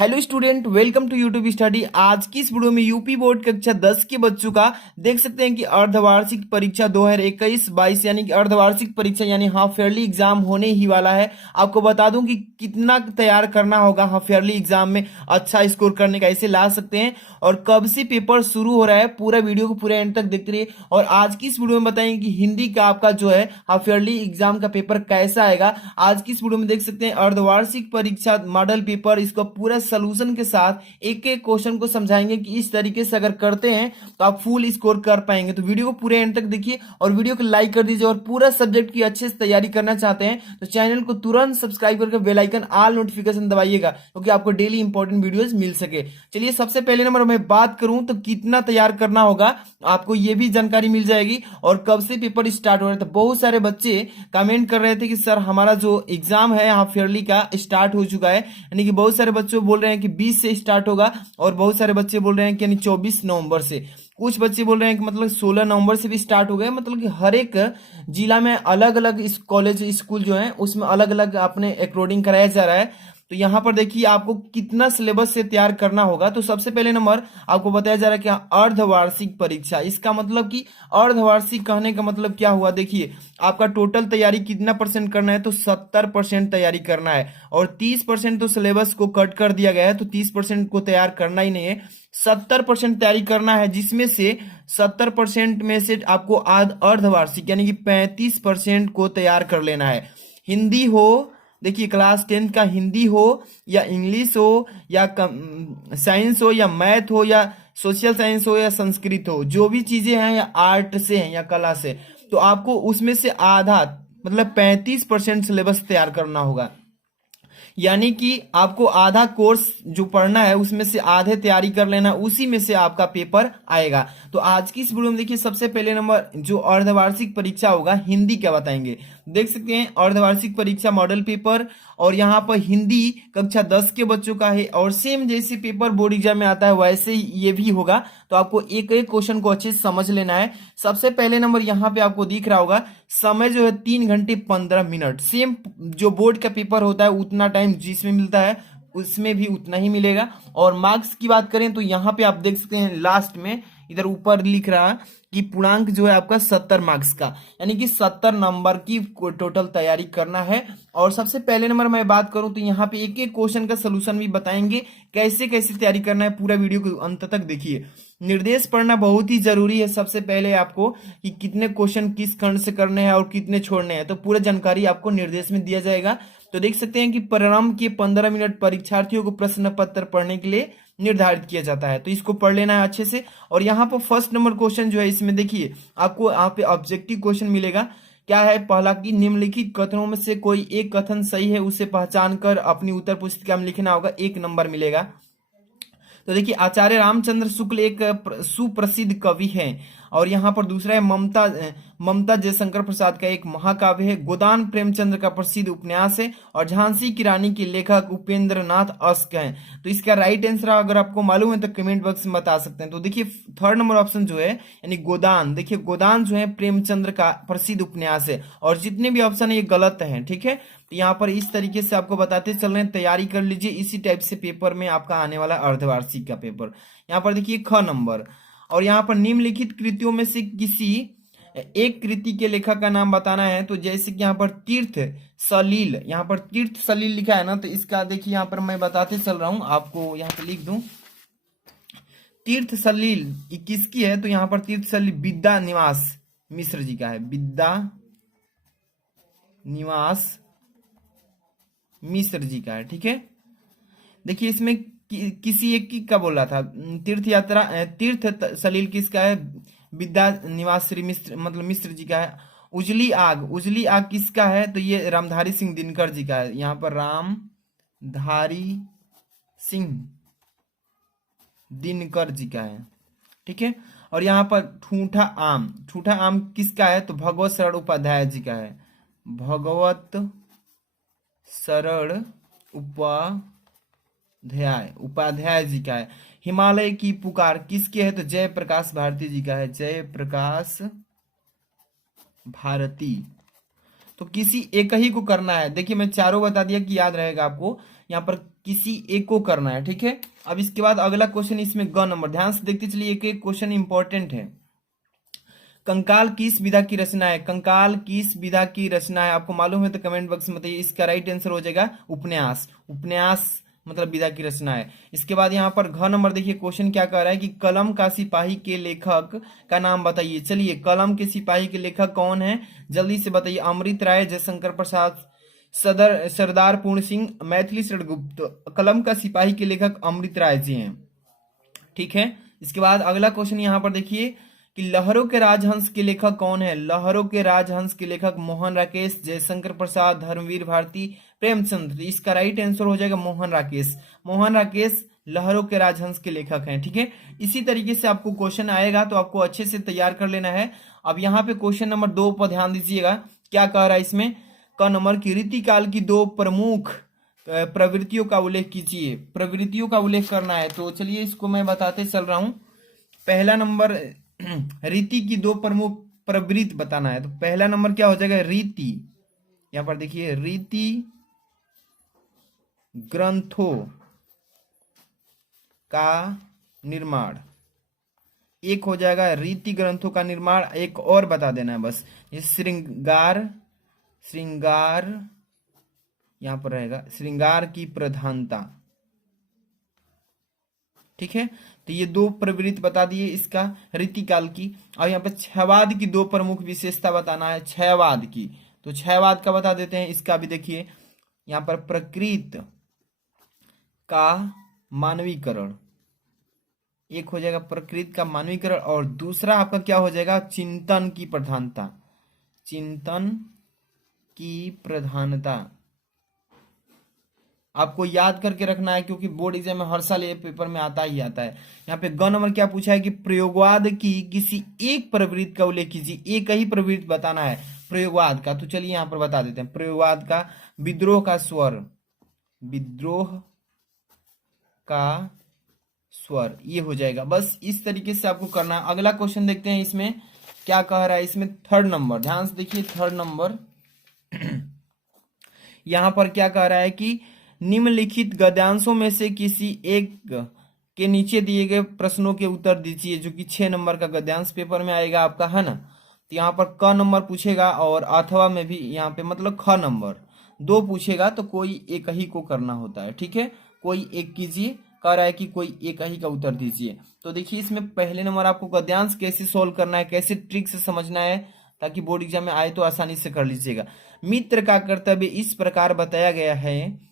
Hello student, welcome to YouTube study. आज की इस वीडियो में यूपी बोर्ड कक्षा 10 के बच्चों का देख सकते हैं कि अर्धवार्षिक परीक्षा 2021-22 यानी कि अर्धवार्षिक परीक्षा यानी हाफ ईयरली एग्जाम होने ही वाला है। आपको बता दूं कि कितना तैयार करना होगा हाफ ईयरली एग्जाम में अच्छा स्कोर करने का, ऐसे ला सकते हैं और कब से पेपर शुरू हो रहा है। पूरा वीडियो को पूरे एंड तक देखते रहिए और आज की इस वीडियो में बताएंगे कि हिंदी का आपका जो है हाफ ईयरली एग्जाम का पेपर कैसा आएगा। आज की इस वीडियो में देख सकते हैं अर्धवार्षिक परीक्षा मॉडल पेपर, इसका पूरा सॉल्यूशन के साथ एक एक क्वेश्चन को समझाएंगे कि इस तरीके से अगर करते हैं तो आप फुल स्कोर कर पाएंगे। तो वीडियो को पूरे एंड तक देखिए और वीडियो को लाइक कर दीजिए और पूरा सब्जेक्ट की अच्छे से तैयारी करना चाहते हैं तो चैनल को तुरंत सब्सक्राइब करके बेल आइकन ऑल नोटिफिकेशन दबाइएगा क्योंकि आपको डेली इंपॉर्टेंट वीडियोस मिल सके। चलिए सबसे पहले नंबर मैं बात करूं तो कितना तैयार करना होगा आपको ये भी जानकारी मिल जाएगी और कब से पेपर स्टार्ट हो रहा है। तो बहुत सारे बच्चे कमेंट कर रहे थे कि सर हमारा जो एग्जाम है हाफ ईयरली का स्टार्ट हो चुका है, यानी कि बहुत सारे बच्चे बोल रहे हैं कि 20 से स्टार्ट होगा और बहुत सारे बच्चे बोल रहे हैं कि यानी 24 नवंबर से। कुछ बच्चे बोल रहे हैं कि मतलब 16 नवंबर से भी स्टार्ट हो गए। मतलब कि हर एक जिला में अलग अलग इस कॉलेज स्कूल जो है उसमें अलग अलग अपने अकॉर्डिंग कराया जा रहा है। तो यहाँ पर देखिए आपको कितना सिलेबस से तैयार करना होगा। तो सबसे पहले नंबर आपको बताया जा रहा है कि अर्धवार्षिक परीक्षा, इसका मतलब कि अर्धवार्षिक कहने का मतलब क्या हुआ। देखिए आपका टोटल तैयारी कितना परसेंट करना है तो 70% तैयारी करना है और 30% तो सिलेबस को कट कर दिया गया है तो 30% को तैयार करना ही नहीं है, 70% तैयारी करना है, जिसमें से 70% में से आपको अर्धवार्षिक यानी कि 35% को तैयार कर लेना है। हिंदी हो, देखिए क्लास 10 का हिंदी हो या इंग्लिश हो या साइंस हो या मैथ हो या सोशल साइंस हो या संस्कृत हो, जो भी चीजें हैं या आर्ट से हैं या कला से, तो आपको उसमें से आधा मतलब 35% सिलेबस तैयार करना होगा। यानी कि आपको आधा कोर्स जो पढ़ना है उसमें से आधे तैयारी कर लेना, उसी में से आपका पेपर आएगा। तो आज की इस वीडियो में देखिए सबसे पहले नंबर जो अर्धवार्षिक परीक्षा होगा हिंदी क्या बताएंगे। देख सकते हैं अर्धवार्षिक परीक्षा मॉडल पेपर और यहाँ पर हिंदी कक्षा 10 के बच्चों का है और सेम जैसे पेपर बोर्ड एग्जाम में आता है वैसे ही ये भी होगा। तो आपको एक एक क्वेश्चन को अच्छे से समझ लेना है। सबसे पहले नंबर यहाँ पे आपको दिख रहा होगा समय जो है 3 घंटे 15 मिनट, सेम जो बोर्ड का पेपर होता है उतना टाइम जिसमें मिलता है उसमें भी उतना ही मिलेगा। और मार्क्स की बात करें तो यहाँ पे आप देख सकते हैं लास्ट में इधर ऊपर लिख रहा है कि पूर्णांक जो है आपका 70 मार्क्स का, यानी कि 70 नंबर की टोटल तैयारी करना है। और सबसे पहले नंबर मैं बात करूं तो यहाँ पे एक एक क्वेश्चन का सोल्यूशन भी बताएंगे कैसे कैसे तैयारी करना है। पूरा वीडियो को अंत तक देखिए। निर्देश पढ़ना बहुत ही जरूरी है। सबसे पहले आपको कि कितने क्वेश्चन किस खंड से करने हैं और कितने छोड़ने हैं, तो पूरा जानकारी आपको निर्देश में दिया जाएगा। तो देख सकते हैं कि प्रारंभ के 15 मिनट परीक्षार्थियों को प्रश्न पत्र पढ़ने के लिए निर्धारित किया जाता है, तो इसको पढ़ लेना है अच्छे से। और यहाँ पर फर्स्ट नंबर क्वेश्चन जो है इसमें देखिए आपको यहाँ पे ऑब्जेक्टिव क्वेश्चन मिलेगा। क्या है पहला कि निम्नलिखित कथनों में से कोई एक कथन सही है उसे पहचान कर अपनी उत्तर पुस्तिका में लिखना होगा, 1 नंबर मिलेगा। तो देखिए आचार्य रामचंद्र शुक्ल एक सुप्रसिद्ध कवि हैं और यहाँ पर दूसरा है ममता जयशंकर प्रसाद का एक महाकाव्य है। गोदान प्रेमचंद्र का प्रसिद्ध उपन्यास है और झांसी की रानी के लेखक उपेंद्र नाथ अश्क हैं। तो इसका राइट आंसर अगर आपको मालूम है तो कमेंट बॉक्स में बता सकते हैं। तो देखिए थर्ड नंबर ऑप्शन जो है यानी गोदान, देखिए गोदान जो है प्रेमचंद्र का प्रसिद्ध उपन्यास है और जितने भी ऑप्शन है ये गलत है, ठीक है। तो यहाँ पर इस तरीके से आपको बताते चल रहे हैं, तैयारी कर लीजिए। इसी टाइप से पेपर में आपका आने वाला अर्धवार्षिक का पेपर। यहाँ पर देखिए ख नंबर और यहाँ पर निम्नलिखित कृतियों में से किसी एक कृति के लेखक का नाम बताना है। तो जैसे कि यहाँ पर तीर्थ सलील, यहाँ पर तीर्थ सलील लिखा है ना, तो इसका देखिए यहाँ पर मैं बताते चल रहा हूँ आपको, यहाँ पे लिख दूं तीर्थ सलील ये किसकी है। तो यहाँ पर तीर्थ सलील विद्या निवास मिश्र जी का है, विद्या निवास मिश्र जी का है, ठीक है। देखिए इसमें किसी एक की का बोला था तीर्थ यात्रा तीर्थ सलील किसका है, विद्या निवास श्री मिश्र मतलब मिश्र जी का है। उजली आग किसका है, तो ये रामधारी सिंह दिनकर जी का है। यहाँ पर रामधारी सिंह दिनकर जी का है, ठीक है। और यहाँ पर ठूठा आम किसका है, तो भगवत शरण उपाध्याय जी का है, भगवत शरण उपाध्याय जी का है। हिमालय की पुकार किसके है, तो जयप्रकाश भारती जी का है, जयप्रकाश भारती। तो किसी एक ही को करना है। देखिए मैं चारों बता दिया कि याद रहेगा आपको। यहाँ पर किसी एक को करना है, ठीक है। अब इसके बाद अगला क्वेश्चन, इसमें ग नंबर, ध्यान से देखते चलिए, एक एक क्वेश्चन इंपॉर्टेंट है। कंकाल किस विधा की रचना है? कंकाल किस विधा की रचना है? आपको मालूम है तो कमेंट बॉक्स में बताइए। इसका राइट आंसर हो जाएगा उपन्यास। उपन्यास मतलब विधा की रचना है। इसके बाद यहाँ पर घ नंबर देखिए, क्वेश्चन क्या कह रहा है कि कलम का सिपाही के लेखक का नाम बताइए। चलिए, कलम के सिपाही के लेखक कौन है, जल्दी से बताइए। अमृत राय, जयशंकर प्रसाद, सरदार पूर्ण सिंह, मैथिली शरण गुप्त। कलम का सिपाही के लेखक अमृत राय जी हैं, ठीक है। इसके बाद अगला क्वेश्चन यहाँ पर देखिए कि लहरों के राजहंस के लेखक कौन है? लहरों के राजहंस के लेखक मोहन राकेश, जयशंकर प्रसाद, धर्मवीर भारती, प्रेमचंद्र। इसका राइट आंसर हो जाएगा मोहन राकेश। मोहन राकेश लहरों के राजहंस के लेखक हैं, ठीक है। इसी तरीके से आपको क्वेश्चन आएगा तो आपको अच्छे से तैयार कर लेना है। अब यहाँ पे क्वेश्चन नंबर 2 पर ध्यान दीजिएगा, क्या कह रहा है इसमें, क नंबर की रीतिकाल की 2 प्रमुख प्रवृत्तियों का उल्लेख कीजिए। प्रवृत्तियों का उल्लेख करना है, तो चलिए इसको मैं बताते चल रहा हूं। पहला नंबर रीति की 2 प्रमुख प्रवृत्ति बताना है, तो पहला नंबर क्या हो जाएगा, रीति। यहां पर देखिए, रीति ग्रंथों का निर्माण। एक हो जाएगा रीति ग्रंथों का निर्माण, एक और बता देना है बस, ये श्रृंगार, श्रृंगार यहां पर रहेगा श्रृंगार की प्रधानता, ठीक है। तो ये 2 प्रवृत्ति बता दिए इसका रीतिकाल की। और यहाँ पे क्षयवाद की 2 प्रमुख विशेषता बताना है, क्षयवाद की। तो क्षयवाद का बता देते हैं, इसका भी देखिए यहाँ पर प्रकृति का मानवीकरण, एक हो जाएगा प्रकृति का मानवीकरण, और दूसरा आपका क्या हो जाएगा, चिंतन की प्रधानता, चिंतन की प्रधानता। आपको याद करके रखना है क्योंकि बोर्ड एग्जाम में हर साल ये पेपर में आता ही आता है। यहाँ पे ग नंबर क्या पूछा है कि प्रयोगवाद की किसी एक प्रवृत्ति का उल्लेख कीजिए। एक ही प्रवृत्ति बताना है प्रयोगवाद का, तो चलिए यहाँ पर बता देते हैं। प्रयोगवाद का विद्रोह का स्वर, विद्रोह का स्वर, ये हो जाएगा। बस इस तरीके से आपको करना है। अगला क्वेश्चन देखते हैं, इसमें क्या कह रहा है। इसमें 3rd नंबर, ध्यान से देखिए 3rd नंबर यहां पर क्या कह रहा है कि निम्नलिखित गद्यांशों में से किसी एक के नीचे दिए गए प्रश्नों के उत्तर दीजिए, जो कि 6 नंबर का गद्यांश पेपर में आएगा आपका, है ना। तो यहाँ पर क नंबर पूछेगा और अथवा में भी यहाँ पे मतलब ख नंबर 2 पूछेगा, तो कोई एक ही को करना होता है, ठीक है। कोई एक कीजिए, कह रहा है कि कोई एक ही का उत्तर दीजिए। तो देखिए इसमें पहले नंबर आपको गद्यांश कैसे सोल्व करना है, कैसे ट्रिक से समझना है, ताकि बोर्ड एग्जाम में आए तो आसानी से कर लीजिएगा। मित्र का कर्तव्य इस प्रकार बताया गया है।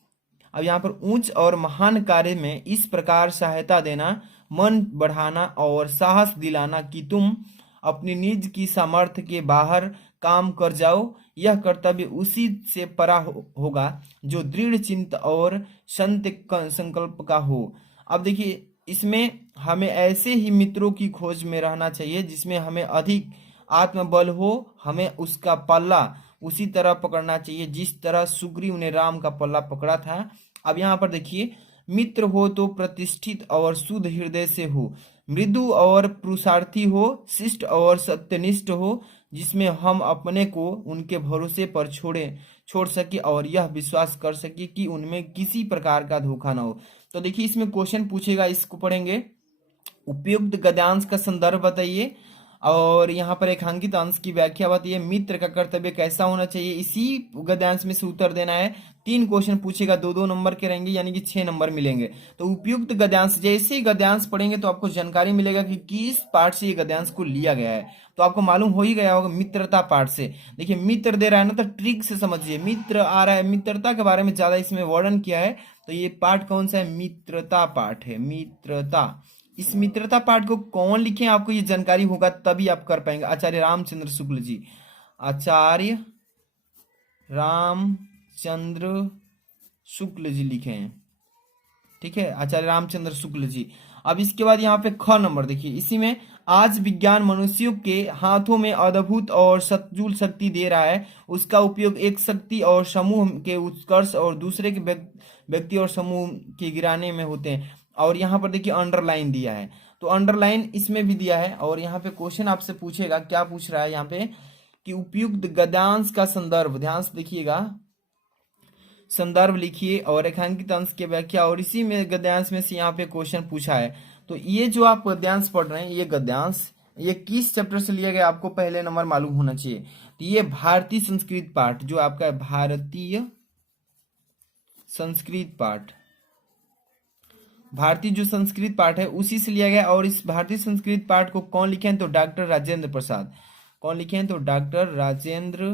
अब यहाँ पर उच्च और महान कार्य में इस प्रकार सहायता देना, मन बढ़ाना और साहस दिलाना कि तुम अपनी निज की सामर्थ्य के बाहर काम कर जाओ। यह कर्तव्य उसी से परा होगा जो दृढ़ चिंत और संकल्प का हो। अब देखिए इसमें हमें ऐसे ही मित्रों की खोज में रहना चाहिए जिसमें हमें अधिक आत्मबल हो। हमें उसका पल्ला उसी तरह पकड़ना चाहिए जिस तरह सुग्रीव ने राम का पल्ला पकड़ा था। अब यहाँ पर देखिए, मित्र हो तो प्रतिष्ठित और शुद्ध हृदय से हो, मृदु और पुरुषार्थी हो, शिष्ट और सत्यनिष्ठ हो, जिसमें हम अपने को उनके भरोसे पर छोड़ सके और यह विश्वास कर सके कि उनमें किसी प्रकार का धोखा न हो। तो देखिए इसमें क्वेश्चन पूछेगा, इसको पढ़ेंगे। उपयुक्त गद्यांश का संदर्भ बताइए और यहाँ पर रेखांकित अंश की व्याख्या बताइए। मित्र का कर्तव्य कैसा होना चाहिए, इसी गद्यांश में से उत्तर देना है। 3 क्वेश्चन पूछेगा, 2-2 नंबर के रहेंगे, यानी कि 6 नंबर मिलेंगे। तो उपयुक्त गद्यांश, जैसे ही गद्यांश पढ़ेंगे तो आपको जानकारी मिलेगा कि किस पार्ट से ये गद्यांश को लिया गया है। तो आपको मालूम हो ही गया होगा मित्रता पार्ट से। देखिए मित्र दे रहा है ना, तो ट्रिक से समझिए। मित्र आ रहा है, मित्रता के बारे में ज्यादा इसमें वर्णन किया है, तो ये पार्ट कौन सा है, मित्रता पार्ट है। मित्रता, इस मित्रता पाठ को कौन लिखे आपको ये जानकारी होगा तभी आप कर पाएंगे। आचार्य रामचंद्र शुक्ल जी, आचार्य रामचंद्र शुक्ल जी लिखे हैं, ठीक है, आचार्य रामचंद्र शुक्ल जी। अब इसके बाद यहाँ पे ख नंबर देखिए, इसी में आज विज्ञान मनुष्यों के हाथों में अद्भुत और सतजुल शक्ति दे रहा है। उसका उपयोग एक शक्ति और समूह के उत्कर्ष और दूसरे के व्यक्ति और समूह के गिराने में होते हैं। और यहाँ पर देखिए अंडरलाइन दिया है, तो अंडरलाइन इसमें भी दिया है। और यहाँ पे क्वेश्चन आपसे पूछेगा, क्या पूछ रहा है यहाँ पे कि उपयुक्त गद्यांश का संदर्भ, ध्यान से देखिएगा। संदर्भ लिखिए और रेखांकित अंश की व्याख्या, और इसी में गद्यांश में से यहाँ पे क्वेश्चन पूछा है। तो ये जो आप गद्यांश पढ़ रहे हैं, ये गद्यांश ये किस चैप्टर से लिया गया आपको पहले नंबर मालूम होना चाहिए। तो ये भारतीय संस्कृत पाठ जो आपका है, भारतीय संस्कृत पाठ, भारतीय जो संस्कृत पाठ है उसी से लिया गया। और इस भारतीय संस्कृत पाठ को कौन लिखे हैं, तो डॉक्टर राजेंद्र प्रसाद। कौन लिखे हैं, तो डॉक्टर राजेंद्र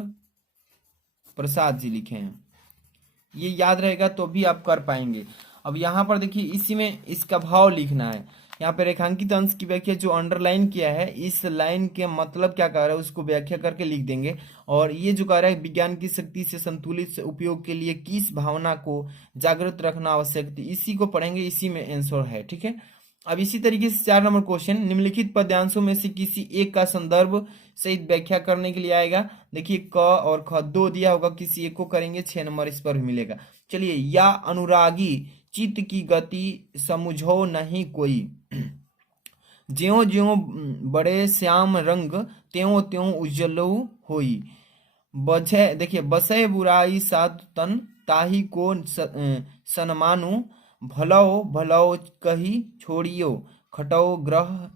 प्रसाद जी लिखे हैं। ये याद रहेगा तो भी आप कर पाएंगे। अब यहाँ पर देखिए, इसी में इसका भाव लिखना है। यहाँ पे रेखांकित अंश की व्याख्या जो अंडरलाइन किया है, इस लाइन के मतलब क्या कह रहा है उसको व्याख्या करके लिख देंगे। और ये जो कह रहा है विज्ञान की शक्ति से संतुलित उपयोग के लिए किस भावना को जागृत रखना आवश्यक थी, इसी को पढ़ेंगे, इसी में आंसर है। ठीक है। अब इसी तरीके से 4 नंबर क्वेश्चन, निम्नलिखित पद्यांशों में से किसी एक का संदर्भ सहित व्याख्या करने के लिए आएगा। देखिए क और ख दो दिया होगा, किसी एक को करेंगे, 6 नंबर इस पर भी मिलेगा। चलिए, या अनुरागी चित्त की गति समुझो नहीं कोई, ज्यों ज्यों बड़े श्याम रंग त्यों त्यों उज्जलो होई, बजे देखिए बसे बुराई सात तन ताही को सनमानु, भलो भलो कही छोड़ियो खटो ग्रह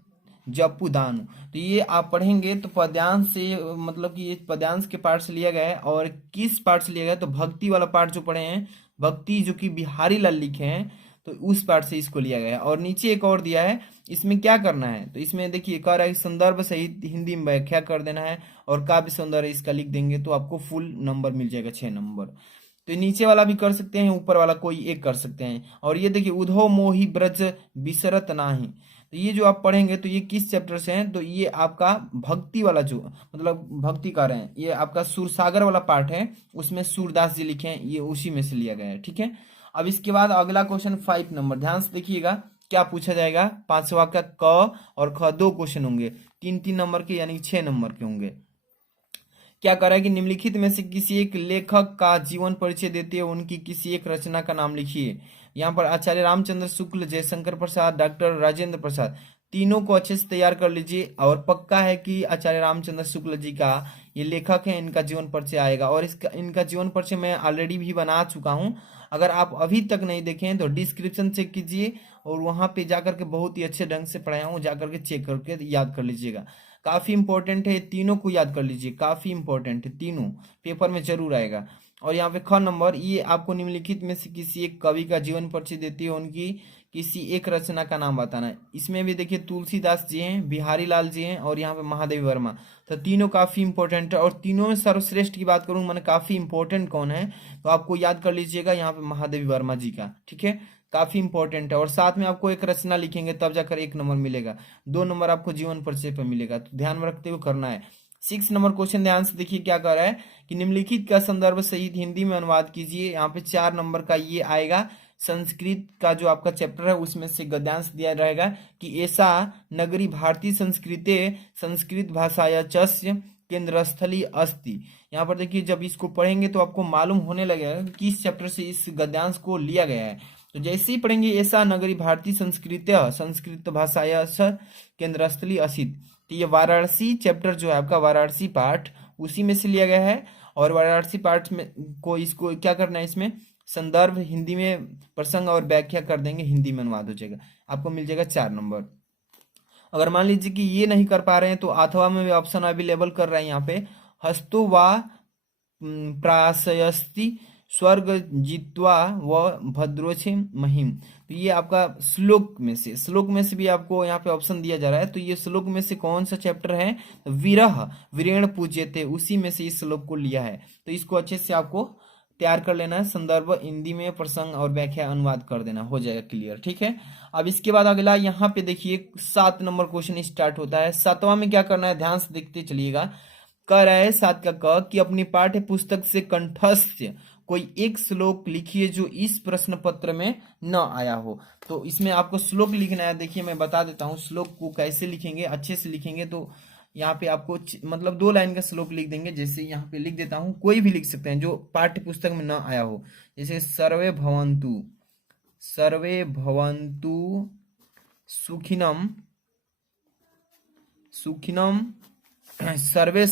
जपु दानु। तो ये आप पढ़ेंगे तो पद्यांश से, मतलब कि ये पद्यांश के पाठ से लिया गया है। और किस पाठ से लिया गया है, तो भक्ति वाला पाठ जो पढ़े हैं, भक्ति जो कि बिहारी लाल लिखे हैं, तो उस पाठ से इसको लिया गया है। और नीचे एक और दिया है, इसमें क्या करना है, तो इसमें देखिए कह रहा है संदर्भ सहित हिंदी में व्याख्या कर देना है और काव्य सौंदर्य इसका लिख देंगे, तो आपको फुल नंबर मिल जाएगा, 6 नंबर। तो नीचे वाला भी कर सकते हैं, ऊपर वाला कोई एक कर सकते हैं। और ये देखिए, उधो मोहि ब्रज बिसरत नाही, तो ये जो आप पढ़ेंगे तो ये किस चैप्टर से है, तो ये आपका भक्ति वाला जो, मतलब भक्ति कर रहे हैं, ये आपका सूरसागर वाला पाठ है, उसमें सूरदास जी लिखे हैं, ये उसी में से लिया गया है। ठीक है। अब इसके बाद अगला क्वेश्चन 5 नंबर, ध्यान से देखिएगा क्या पूछा जाएगा। 5वां का क और ख 2 क्वेश्चन होंगे, 3-3 नंबर के, यानी 6 नंबर के होंगे। क्या कर रहा है कि निम्नलिखित में से किसी एक लेखक का जीवन परिचय देते हुए उनकी किसी एक रचना का नाम लिखिए। यहाँ पर आचार्य रामचंद्र शुक्ल, जयशंकर प्रसाद, डॉक्टर राजेंद्र प्रसाद, तीनों को अच्छे से तैयार कर लीजिए। और पक्का है कि आचार्य रामचंद्र शुक्ल जी का ये लेखक है, इनका जीवन परिचय आएगा। और इनका जीवन परिचय मैं ऑलरेडी भी बना चुका हूँ, अगर आप अभी तक नहीं देखें तो डिस्क्रिप्शन चेक कीजिए, और वहाँ पे जाकर के बहुत ही अच्छे ढंग से पढ़ाया हूँ, जाकर के चेक करके याद कर लीजिएगा। काफी इंपॉर्टेंट है, तीनों को याद कर लीजिए, काफी इंपॉर्टेंट है, तीनों पेपर में जरूर आएगा। और यहाँ पे ख नंबर, ये आपको निम्नलिखित में से किसी एक कवि का जीवन परिचय देती है, उनकी किसी एक रचना का नाम बताना है। इसमें भी देखिए तुलसीदास जी हैं, बिहारी लाल जी हैं, और यहाँ पे महादेवी वर्मा। तो तीनों काफी इंपॉर्टेंट है, और तीनों में सर्वश्रेष्ठ की बात करूँ, मैंने काफी इंपॉर्टेंट कौन है तो आपको याद कर लीजिएगा, यहाँ पे महादेवी वर्मा जी का। ठीक है, काफी इंपॉर्टेंट है। और साथ में आपको एक रचना लिखेंगे तब जाकर 1 नंबर मिलेगा, 2 नंबर आपको जीवन परिचय पर मिलेगा, तो ध्यान में रखते हुए करना है। 6 नंबर क्वेश्चन, ध्यान से देखिए क्या कर रहा है कि निम्नलिखित का संदर्भ सहित हिंदी में अनुवाद कीजिए। यहाँ पे 4 नंबर का ये आएगा। संस्कृत का जो आपका चैप्टर है उसमें से गद्यांश दिया रहेगा कि ऐसा नगरी भारतीय संस्कृते संस्कृत भाषाया चस्य केंद्रस्थली अस्ति। यहाँ पर देखिए, जब इसको पढ़ेंगे तो आपको मालूम होने लगेगा कि किस चैप्टर से इस गद्यांश को लिया गया है। तो जैसे ही पढ़ेंगे, ऐसा नगरी भारतीय संस्कृत संस्कृत भाषाया केंद्रस्थली असित, तो ये वाराणसी चैप्टर जो है आपका, वाराणसी पाठ उसी में से लिया गया है। और वाराणसी पाठ में को इसको क्या करना है, इसमें संदर्भ हिंदी में प्रसंग और व्याख्या कर देंगे, हिंदी में अनुवाद हो जाएगा, आपको मिल जाएगा 4 नंबर। अगर मान लीजिए कि ये नहीं कर पा रहे हैं तो अथवा में भी ऑप्शन अवेलेबल कर रहे हैं यहाँ पे, हस्तो वा प्राशयस्ति स्वर्ग जित्वा व भद्रोचे महिम। तो ये आपका श्लोक में से भी आपको यहाँ पे ऑप्शन दिया जा रहा है। तो ये श्लोक में से कौन सा चैप्टर है, तो विरह वीरेण पूज्यते, उसी में से इस श्लोक को लिया है। तो इसको अच्छे से आपको तैयार कर लेना है, संदर्भ हिंदी में प्रसंग और व्याख्या अनुवाद कर देना, हो जाएगा क्लियर। ठीक है। अब इसके बाद अगला यहाँ पे देखिए 7 नंबर क्वेश्चन स्टार्ट होता है। 7वां में क्या करना है, ध्यान से देखते चलिएगा। कह रहा है 7 का क कि अपनी पाठ्य पुस्तक से कंठस्थ कोई एक श्लोक लिखिए जो इस प्रश्न पत्र में न आया हो। तो इसमें आपको श्लोक लिखना है। देखिए मैं बता देता हूँ श्लोक को कैसे लिखेंगे, अच्छे से लिखेंगे तो यहाँ पे आपको मतलब 2 लाइन का श्लोक लिख देंगे। जैसे यहाँ पे लिख देता हूँ, कोई भी लिख सकते हैं जो पाठ्य पुस्तक में न आया हो। जैसे सर्वे भवन्तु सुखिनम सर्वे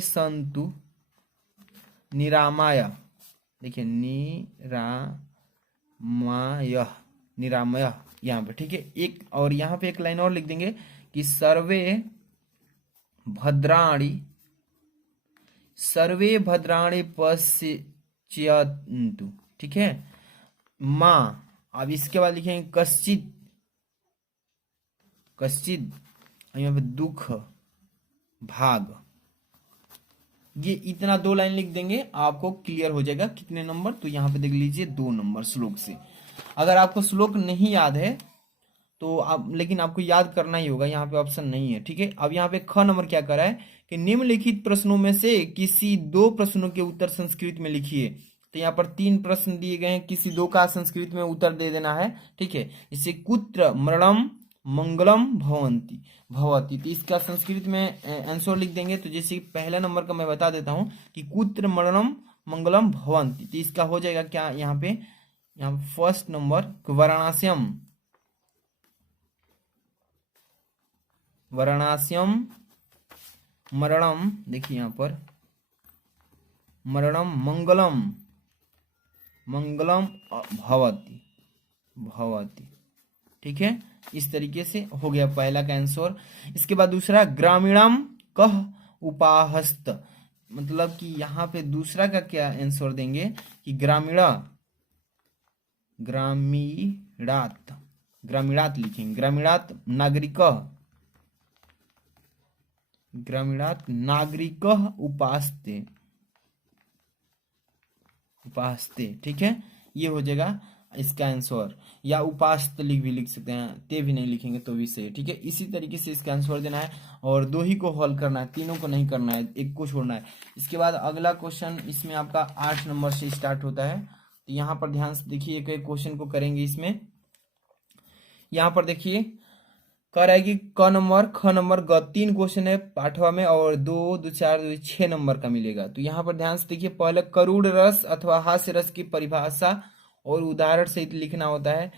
संतु निरामाय देखिए निरामय, निरामय यहाँ पे, ठीक है। एक और यहाँ पे एक लाइन और लिख देंगे कि सर्वे भद्राणि, सर्वे भद्राणि पश्यन्तु, ठीक है। माँ, अब इसके बाद लिखेंगे कश्चित, कश्चित, यहाँ पे दुख भाग। ये इतना 2 लाइन लिख देंगे, आपको क्लियर हो जाएगा। कितने नंबर, तो यहाँ पे देख लीजिए 2 नंबर श्लोक से। अगर आपको श्लोक नहीं याद है तो आप, लेकिन आपको याद करना ही होगा, यहाँ पे ऑप्शन नहीं है, ठीक है। अब यहाँ पे ख नंबर क्या करा है कि निम्नलिखित प्रश्नों में से किसी 2 प्रश्नों के उत्तर संस्कृत में लिखिए। तो यहाँ पर 3 प्रश्न दिए गए हैं, किसी 2 का संस्कृत में उत्तर दे देना है, ठीक है। इसे कुत्र मरणम मंगलम भवंती भवती, तो इसका संस्कृत में आंसर लिख देंगे। तो जैसे पहला नंबर का मैं बता देता हूँ कि कुत्र मरणम मंगलम भवंती, तो इसका हो जाएगा क्या, यहाँ पे यहाँ फर्स्ट नंबर वाराणस्यम, वाराणस्यम मरणम, देखिए यहाँ पर मरणम मंगलम, मंगलम भवती भवती, ठीक है। इस तरीके से हो गया पहला का आंसर। इसके बाद दूसरा ग्रामीणम कह उपाहस्त, मतलब कि यहाँ पे दूसरा का क्या आंसर देंगे कि ग्रामीणा, ग्रामीणात, ग्रामीणात लिखेंगे, ग्रामीणात नागरिक, ग्रामीणात नागरिक उपास्ते, उपास्ते, ठीक है। ये हो जाएगा इसका आंसर, या उपास्त भी लिख सकते हैं, ते भी नहीं लिखेंगे तो भी सही, ठीक है। इसी तरीके से इसका आंसर देना है और 2 ही को हल करना है, 3 को नहीं करना है, 1 को छोड़ना है। इसके बाद अगला क्वेश्चन इसमें आपका 8 नंबर से स्टार्ट होता है। तो यहाँ पर ध्यान से देखिए, एक एक क्वेश्चन को करेंगे इसमें। यहाँ पर देखिए कह रहा है कि क नंबर ख नंबर ग, 3 क्वेश्चन है पाठवा में और 2 2 4 2 6 नंबर का मिलेगा। तो यहाँ पर ध्यान से देखिए, पहले करूड़ रस अथवा हास्य रस की परिभाषा और उदाहरण सहित लिखना होता है।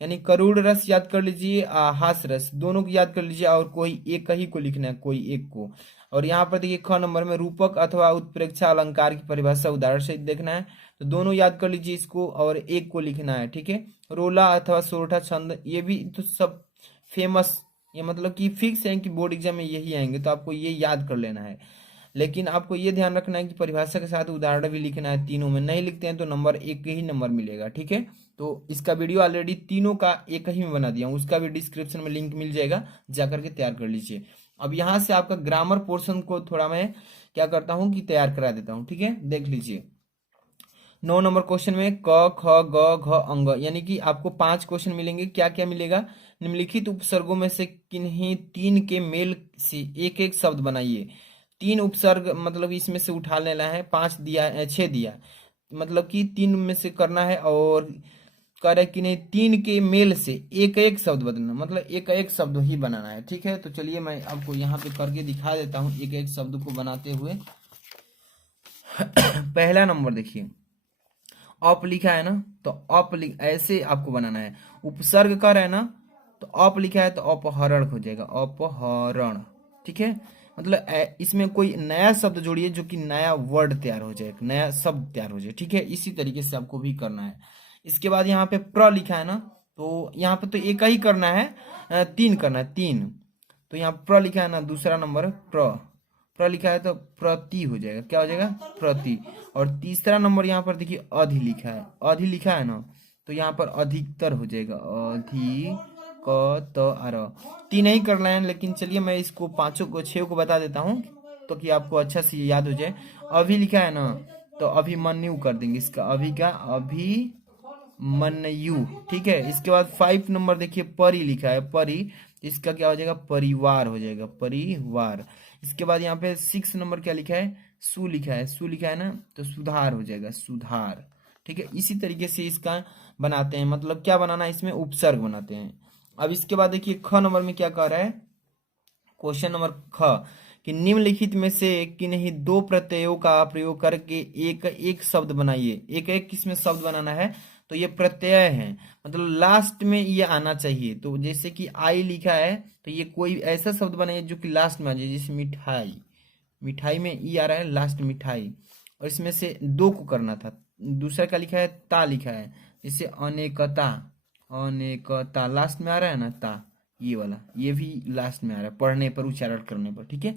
यानी करूड़ रस याद कर लीजिए, हास्य रस, दोनों को याद कर लीजिए और कोई एक ही को लिखना है, कोई एक को। और यहाँ पर देखिए ख नंबर में रूपक अथवा उत्प्रेक्षा अलंकार की परिभाषा उदाहरण सहित देखना है, तो दोनों याद कर लीजिए इसको और एक को लिखना है, ठीक है। रोला अथवा सोरठा छंद, ये भी तो सब फेमस, ये मतलब कि फिक्स है कि बोर्ड एग्जाम में यही आएंगे, तो आपको ये याद कर लेना है। लेकिन आपको ये ध्यान रखना है कि परिभाषा के साथ उदाहरण भी लिखना है, तीनों में नहीं लिखते हैं तो नंबर 1 ही नंबर मिलेगा, ठीक है। तो इसका वीडियो ऑलरेडी तीनों का एक ही में बना दिया हूँ, उसका भी डिस्क्रिप्शन में लिंक मिल जाएगा, जाकर के तैयार कर लीजिए। अब यहाँ से आपका ग्रामर पोर्शन को थोड़ा मैं क्या करता हूँ कि तैयार करा देता हूँ, ठीक है। देख लीजिए 9 नंबर क्वेश्चन में क ख ग घ अंग, यानी कि आपको 5 क्वेश्चन मिलेंगे। क्या क्या मिलेगा, निम्नलिखित उपसर्गों में से किन्हीं 3 के मेल से एक एक शब्द बनाइए। 3 उपसर्ग मतलब इसमें से उठा लेना है, 5 दिया 6 दिया, मतलब कि 3 में से करना है। और कह रहा है कि नहीं 3 के मेल से एक एक शब्द बनाना, मतलब एक एक शब्द ही बनाना है, ठीक है। तो चलिए मैं आपको यहाँ पे करके दिखा देता हूँ एक एक शब्द को बनाते हुए। पहला नंबर देखिए, अप लिखा है ना, तो अप ऐसे आपको बनाना है। उपसर्ग कर है ना, तो अप लिखा है तो अपहरण हो जाएगा, अपहरण, ठीक है। मतलब इसमें कोई नया शब्द जोड़िए जो कि नया वर्ड तैयार हो जाए, नया शब्द तैयार हो जाए, ठीक है। इसी तरीके से आपको भी करना है। इसके बाद यहाँ पे प्र लिखा है ना, तो यहाँ पे तो एक ही करना है, 3 करना है, 3। तो यहाँ प्र लिखा है ना, दूसरा नंबर प्र, प्र लिखा है तो प्रति हो जाएगा, क्या हो जाएगा, प्रति। और तीसरा नंबर यहाँ पर देखिए अधि लिखा है, अधि लिखा है ना, तो यहाँ पर अधिकतर हो जाएगा, अधि क त आर। 3 ही करना है, लेकिन चलिए मैं इसको 5 को 6 को बता देता हूँ तो कि आपको अच्छा से याद हो जाए। अभी लिखा है ना, तो अभिमन्यु कर देंगे इसका, अभी का अभिमन्यु, ठीक है। इसके बाद 5 नंबर देखिए परि लिखा है, परि, इसका क्या हो जाएगा, परिवार हो जाएगा, परिवार। इसके बाद यहाँ पे 6 नंबर क्या लिखा है, सु लिखा है, सु लिखा है ना, तो सुधार हो जाएगा, सुधार, ठीक है। इसी तरीके से इसका बनाते हैं, मतलब क्या बनाना है, इसमें उपसर्ग बनाते हैं। अब इसके बाद देखिए ख नंबर में क्या कह रहा है, क्वेश्चन नंबर ख कि निम्नलिखित में से किन्हीं 2 प्रत्ययों का प्रयोग करके एक एक शब्द बनाइए। एक एक किसमें शब्द बनाना है, तो ये प्रत्यय है, मतलब लास्ट में ये आना चाहिए। तो जैसे कि आई लिखा है, तो ये कोई ऐसा शब्द बनाइए जो कि लास्ट में आ जाए, जैसे मिठाई, मिठाई में ई आ रहा है लास्ट, मिठाई। और इसमें से 2 को करना था, दूसरा क्या लिखा है, ता लिखा है। जैसे अनेकता, अनेकता लास्ट में आ रहा है ना ता, ये वाला, ये भी लास्ट में आ रहा है पढ़ने पर, उच्चारण करने पर, ठीक है।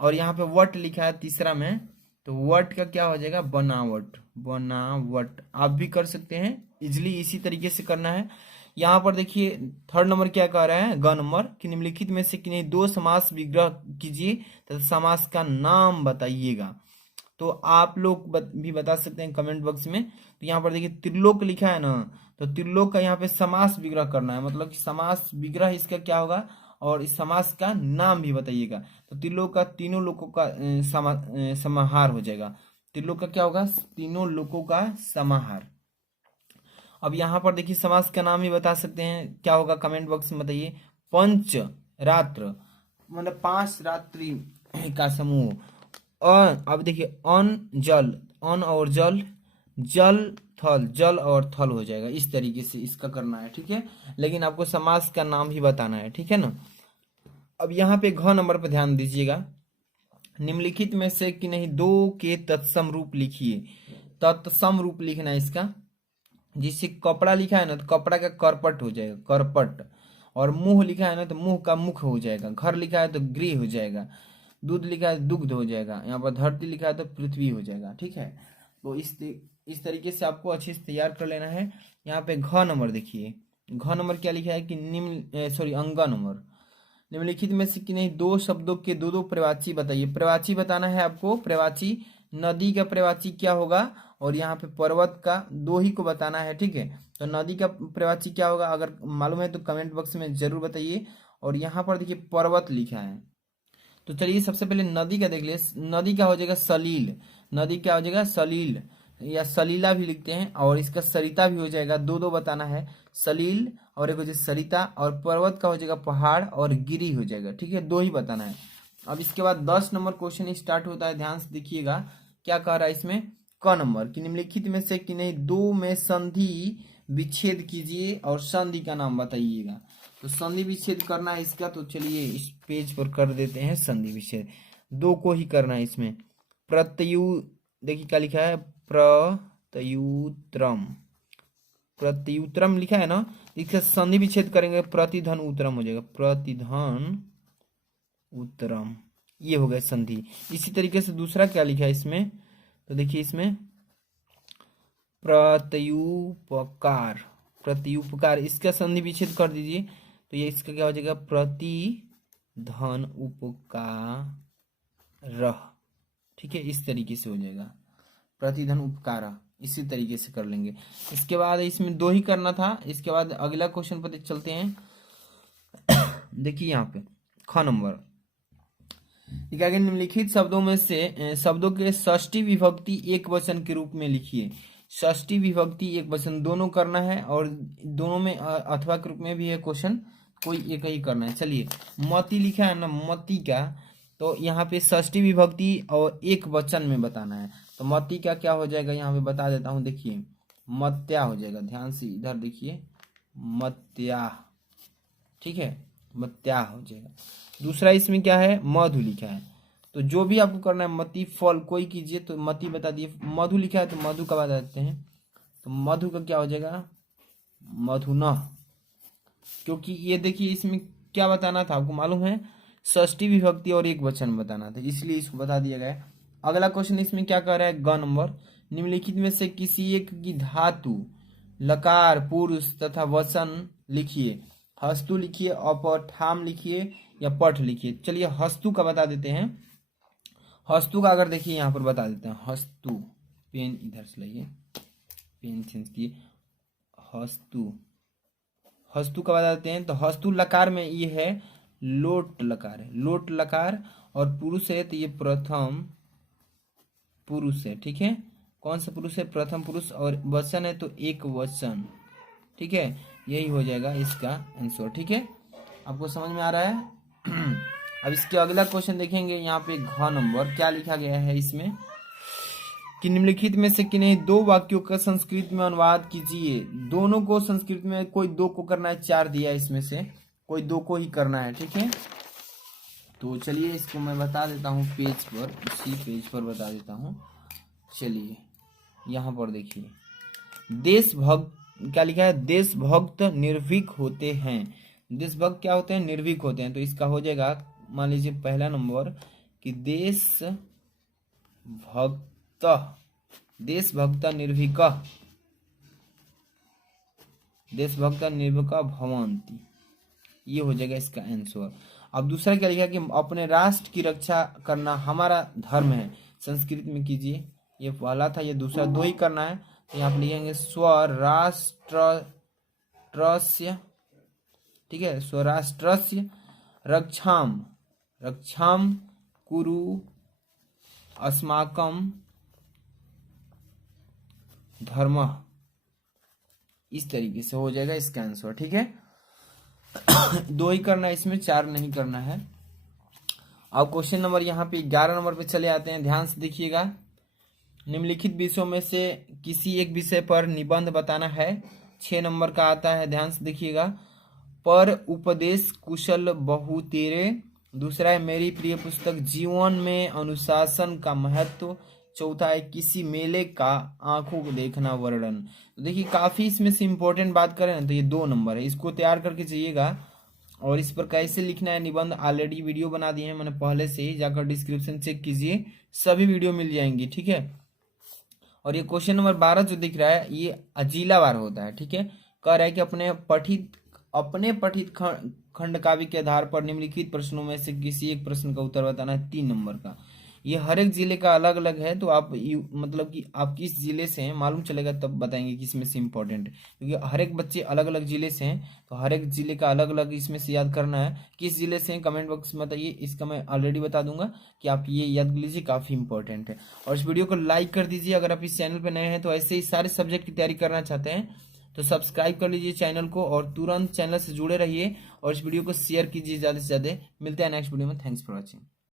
और यहाँ पे वट लिखा है तीसरा में, तो वट का क्या हो जाएगा, बनावट, बनावट। आप भी कर सकते हैं इजिली, इसी तरीके से करना है। यहाँ पर देखिए थर्ड नंबर क्या कह रहा है, ग नंबर, कि निम्नलिखित में से किन्हीं दो समास विग्रह कीजिए तथा समास का नाम बताइएगा। तो आप लोग भी बता सकते हैं कमेंट बॉक्स में। तो यहाँ पर देखिए त्रिलोक लिखा है ना, तो त्रिलोक का यहाँ पे समास विग्रह करना है, मतलब कि समास विग्रह इसका क्या होगा, और इस समास का नाम भी बताइएगा। तो त्रिलोक का तीनों लोगों का समाहार हो जाएगा। त्रिलोक का क्या होगा, तीनों लोगों का समाहार। अब यहाँ पर देखिए समास का नाम ही बता सकते हैं, क्या होगा कमेंट बॉक्स में बताइए। पंच रात्र, मतलब 5 रात्रि का समूह। अब देखिए अन जल, अन और जल, जल थल, जल और थल हो जाएगा। इस तरीके से इसका करना है, ठीक है। लेकिन आपको समास का नाम ही बताना है, ठीक है ना। अब यहाँ पे घ नंबर पर ध्यान दीजिएगा। निम्नलिखित में से कि नहीं दो के तत्सम रूप लिखिए। तत्सम रूप लिखना है इसका। जिससे कपड़ा लिखा है ना, तो कपड़ा का करपट हो जाएगा, करपट। और मुंह लिखा है ना, तो मुंह का मुख हो जाएगा। घर लिखा है तो गृह हो जाएगा। दूध लिखा है दुग्ध हो जाएगा। यहाँ पर धरती लिखा है तो पृथ्वी हो जाएगा, ठीक है। तो इस तरीके से आपको अच्छे से तैयार कर लेना है। यहाँ पे घ नंबर देखिए, घ नंबर क्या लिखा है कि निम्न सॉरी अंग नंबर, निम्नलिखित में से कि नहीं दो शब्दों के दो दो प्रवाची बताइए। प्रवाची बताना है आपको। प्रवाची, नदी का प्रवाची क्या होगा, और यहाँ पे पर्वत का दो ही को बताना है, ठीक है। तो नदी का प्रवाची क्या होगा, अगर मालूम है तो कमेंट बॉक्स में जरूर बताइए। और यहाँ पर देखिए पर्वत लिखा है, तो चलिए सबसे पहले नदी का देख ले। नदी क्या हो जाएगा, सलील। नदी क्या हो जाएगा, सलील, या सलीला भी लिखते हैं। और इसका सरिता भी हो जाएगा, दो दो बताना है, सलील और एक हो जाएगा सरिता। और पर्वत का हो जाएगा पहाड़, और गिरी हो जाएगा, ठीक है। दो ही बताना है। अब इसके बाद 10 नंबर क्वेश्चन स्टार्ट होता है, ध्यान से देखिएगा क्या कह रहा है इसमें। क नंबर, कि निम्नलिखित में से कि नहीं दो में संधि विच्छेद कीजिए और संधि का नाम बताइएगा। तो संधि विच्छेद करना है इसका, तो चलिए इस पेज पर कर देते हैं संधि विच्छेद। दो को ही करना है इसमें। प्रत्ययु, देखिए क्या लिखा है, प्रत्युत्रम, प्रत्युत्रम लिखा है ना, इसका संधि विच्छेद करेंगे, प्रतिधन उत्तरम हो जाएगा, प्रतिधन उत्तरम, ये हो गया संधि। इसी तरीके से दूसरा क्या लिखा है इसमें, तो देखिए इसमें प्रत्युपकार, प्रत्युपकार, इसका संधि विच्छेद कर दीजिए। तो ये इसका क्या हो जाएगा, प्रतिधन उपकार, ठीक है। इस तरीके से हो जाएगा, प्रतिधन उपकार, इसी तरीके से कर लेंगे। इसके बाद इसमें दो ही करना था। इसके बाद अगला क्वेश्चन पर चलते हैं। देखिए यहाँ पे ख नंबर, क्या कि निम्नलिखित शब्दों में से शब्दों के षष्ठी विभक्ति एक वचन के रूप में लिखिए। षष्ठी विभक्ति एक वचन दोनों करना है, और दोनों में अथवा के रूप में भी है क्वेश्चन, कोई एक ही करना है। चलिए मति लिखा है ना, मति का, तो यहाँ पे षष्ठी विभक्ति और एक वचन में बताना है। तो मति का क्या हो जाएगा, यहाँ पे बता देता हूँ, देखिए मत्या हो जाएगा। ध्यान से इधर देखिए, मत्या, ठीक है, मत्या हो जाएगा। दूसरा इसमें क्या है, मधु लिखा है। तो जो भी आपको करना है, मति फल कोई कीजिए, तो मति बता दिए। मधु लिखा है तो मधु का बता देते हैं। तो मधु का क्या हो जाएगा, मधुना, क्योंकि ये देखिए इसमें क्या बताना था आपको मालूम है, षष्ठी विभक्ति और एक वचन बताना था, इसलिए इसको बता दिया गया है। अगला क्वेश्चन इसमें क्या कर रहा है, ग नंबर, निम्नलिखित में से किसी एक की धातु लकार पुरुष तथा वचन लिखिए। हस्तु लिखिए, अपठाम लिखिए, या पठ लिखिए। चलिए हस्तु का बता देते हैं। हस्तु का अगर देखिए यहाँ पर बता देते हैं, हस्तु, पेन इधर से लाइए, पेन चेंज किए, हस्तु, हस्तु का बता देते हैं। तो हस्तु लकार में ये है लोट लकार है, लोट लकार, और पुरुष है तो ये प्रथम पुरुष है, ठीक है। कौन सा पुरुष है, प्रथम पुरुष, और वचन है तो एक वचन, ठीक है। यही हो जाएगा इसका आंसर, ठीक है। आपको समझ में आ रहा है। अब इसके अगला क्वेश्चन देखेंगे। यहाँ पे घ नंबर क्या लिखा गया है इसमें, कि निम्नलिखित में से किन्हीं दो वाक्यों का संस्कृत में अनुवाद कीजिए। दोनों को संस्कृत में, कोई दो को करना है, चार दिया है इसमें से, कोई दो को ही करना है, ठीक है। तो चलिए इसको मैं बता देता हूँ पेज पर, इसी पेज पर बता देता हूँ। चलिए यहाँ पर देखिए देशभक्त क्या लिखा है, देशभक्त निर्भीक होते हैं। देशभक्त क्या होते हैं, निर्भीक होते हैं। तो इसका हो जाएगा मान लीजिए पहला नंबर कि देशभक्त निर्भीक भवन्ति, ये हो जाएगा इसका आंसर। अब दूसरा क्या लिखा कि अपने राष्ट्र की रक्षा करना हमारा धर्म है, संस्कृत में कीजिए। ये पहला था, ये दूसरा, दो ही करना है। तो यहाँ पे लिखेंगे स्वराष्ट्रस्य, ठीक है, स्वराष्ट्रस्य रक्षाम कुरु अस्माकम धर्म, इस तरीके से हो जाएगा इसका आंसर। ठीक है, दो ही करना है इसमें, चार नहीं करना है। अब क्वेश्चन नंबर यहाँ पे 11 नंबर पे चले आते हैं, ध्यान से देखिएगा। निम्नलिखित विषयों में से किसी एक विषय पर निबंध बताना है। 6 नंबर का आता है, ध्यान से देखिएगा। पर उपदेश कुशल बहु तेरे, दूसरा है मेरी प्रिय पुस्तक जीवन में अनुशासन का महत्व, चौथा है किसी मेले का आंखों को देखना वर्णन। तो देखिए काफी इसमें से इंपॉर्टेंट बात करें ना तो ये 2 नंबर है, इसको तैयार करके जाइएगा। और इस पर कैसे लिखना है निबंध ऑलरेडी वीडियो बना दिए हैं मैंने पहले से ही, जाकर डिस्क्रिप्शन चेक कीजिए, सभी वीडियो मिल जाएंगी। ठीक है, और ये क्वेश्चन नंबर 12 जो दिख रहा है ये अजीलावार होता है। ठीक है, कह रहा है कि अपने पठित खंड काव्य के आधार पर निम्नलिखित प्रश्नों में से किसी एक प्रश्न का उत्तर बताना है। 3 नंबर का, ये हर एक जिले का अलग अलग है। तो आप मतलब कि आप किस जिले से हैं मालूम चलेगा तब बताएंगे कि इसमें से इम्पोर्टेंट है, क्योंकि हर एक बच्चे अलग अलग जिले से हैं। तो हर एक जिले का अलग अलग इसमें से याद करना है। किस जिले से हैं कमेंट बॉक्स में बताइए, इसका मैं ऑलरेडी बता दूंगा कि आप ये याद कर लीजिए, काफी इंपॉर्टेंट है। और इस वीडियो को लाइक कर दीजिए। अगर आप इस चैनल पर नए हैं तो ऐसे ही सारे सब्जेक्ट की तैयारी करना चाहते हैं तो सब्सक्राइब कर लीजिए चैनल को और तुरंत चैनल से जुड़े रहिए और इस वीडियो को शेयर कीजिए ज़्यादा से ज़्यादा। मिलते हैं नेक्स्ट वीडियो में, थैंक्स फॉर वॉचिंग।